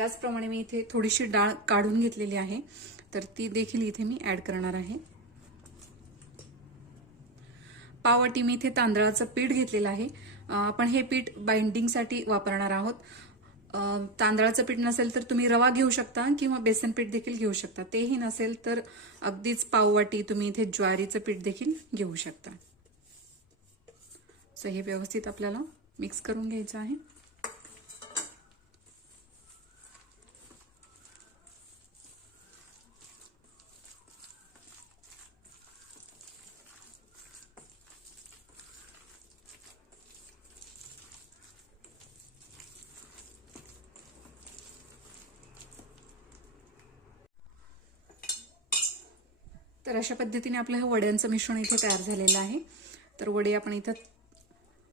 त्याचप्रमाणे मी इथे थोडीशी डाळ काढून घेतलेली आहे, तर ती देखील इथे मी ऍड करणार आहे. पाव वाटी मी इथे तांदळाचं पीठ घेतलेलं आहे. आपण हे पीठ बाइंडिंगसाठी वापरणार आहोत. तांदळाचं पीठ नसेल तर तुम्ही रवा घेऊ शकता किंवा बेसन पीठ देखील घेऊ शकता. तेही नसेल तर अगदीच पाव वाटी तुम्ही इथे ज्वारीचं पीठ देखील घेऊ शकता. सो हे व्यवस्थित आपल्याला मिक्स करून घ्यायचं आहे. तर अशा पद्धतीने आपलं हे वड्यांचं मिश्रण इथे तयार झालेलं आहे. तर वडे आपण इथं